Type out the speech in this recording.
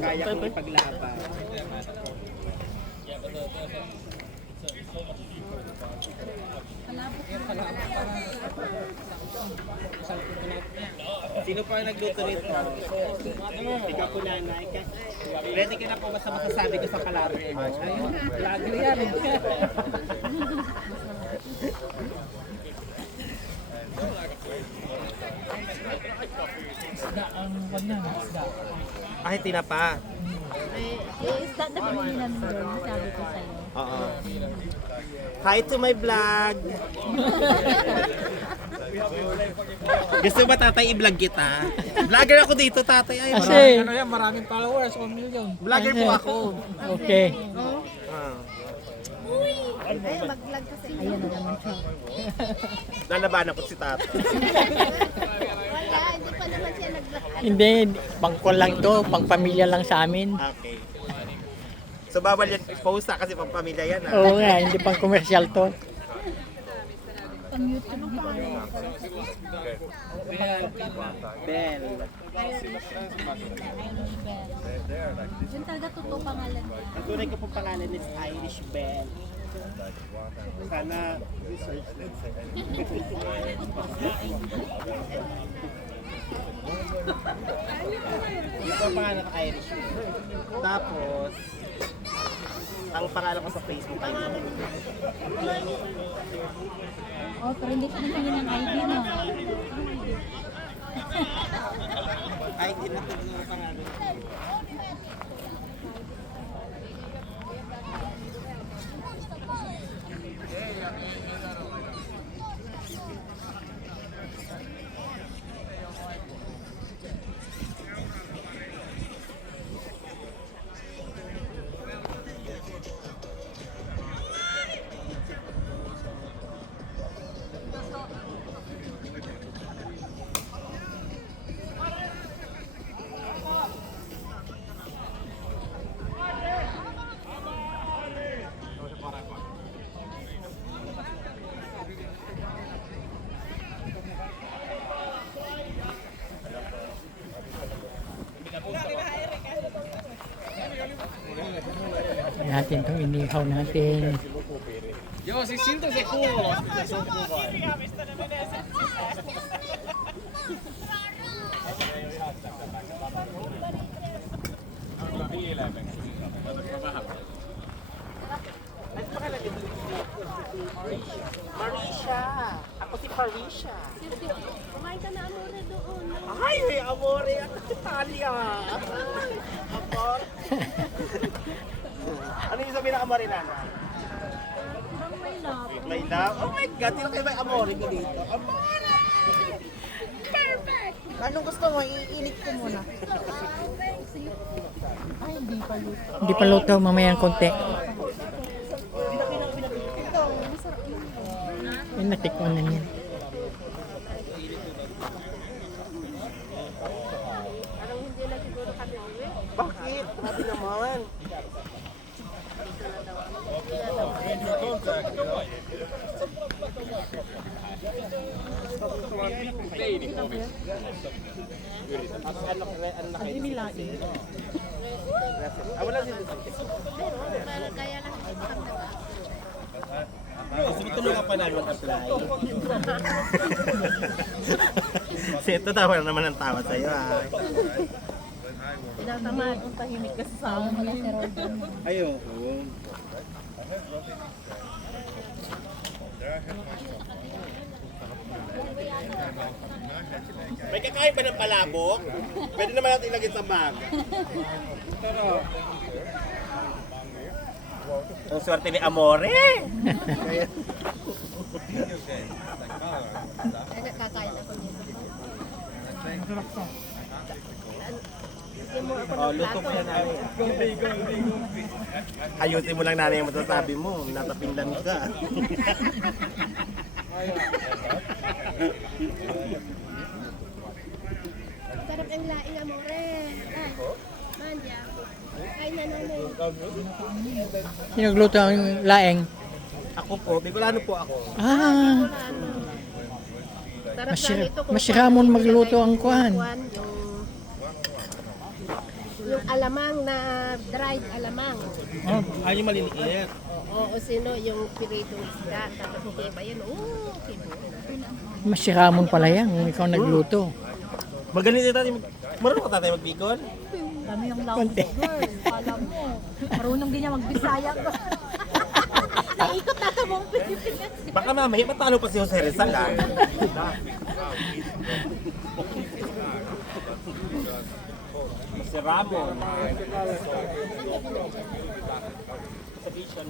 kaya kong ipaglaban. Sino pa ang nagluto nito? Ikaw po, nanay. Ready ka na po ba sa masasabi ko sa kalaban? Ayun, vlogger yan. Isda ang wala, isda. Ay, tinapa. Isda na pinili namin doon, sabi ko sa'yo. Oo. Hi to my vlog. Gusto ba tatay i-vlog kita? Vlogger ako dito, tatay. Ay, Kasi, ano yan, maraming followers, 1 million. vlogger po ako. Okay. Ah. Ay, mag-vlog kasi. Ayan na naman siya. Lalabanan ko si tatay. Wala, hindi pa naman siya nag-vlog. Hindi, pangkol lang to, pang pamilya lang sa amin. Okay. So bawal yan i-post kasi pang pamilya yan ha. Oo nga, hindi pang commercial to. Pang-YouTube di pa. Bell. Yun talaga totoo pangalan niya. Ang tunay ko pong pangalan is Irish Bell. Sana research din. Yung po ang pangalan ko Irish Bell. Tapos, ang pangalan ko sa Facebook ay Oh, pero hindi ko naman ng ID, no? ay hindi na ang pangalan. Natin itong inihaw natin. Yo, si siento ese jugo. Marisha! Ako si Parisha. Kumain ka na amore doon. Ay, may amore at Italia. Amor. Ano yung sabihin ng amore na? May love. May love? Oh my God, hindi na kayo may amore ko dito. Amore! Anong gusto mo? Iinit ko muna. Ay, hindi pa luto. Hindi pa luto, mamayang konti. Ay, natikman na niya. Bakit? Grabe naman. Ano nilain? Wala dito. Kaya lang Gusto mo tulungan pa namin mag-apply? Kasi ito tawa na naman ang tawa sa'yo ha. Tinatamaan ang tahimik kasi sa akin. Wala si Roldan. Ayoko. May kakain pa ng palabok? Pwede naman natin ilagay sa bag. Pero... Ang swerte ni Amore! Ay, nakakain ako niya. Oh, luto ko yan namin. Ayusin mo lang nanay yung masasabi mo. Natapindan ka. Sarap ang laing amore. Ay, manja. Kain na namin. Sino nagluto ang laeng? Ako po, Bicolano po ako. Ah, Sarap lang ito kung masiramon magluto ang kuhan. yung yung alamang na dried alamang. Ay, yung maliliit. O sino yung piritong isda. Tapos yung iba yun, kibo. Masiramon pala yan kung ikaw nagluto. Magaling din tayo. Marunong ka tatay magbikol? Kami yung love Konti. girl. Alam mo, marunong din niya magbisaya. Naikot na sa buong Pilipinas. Baka mamaya matalo pa si Jose Rizal ah. Si Ramon. Sa vision.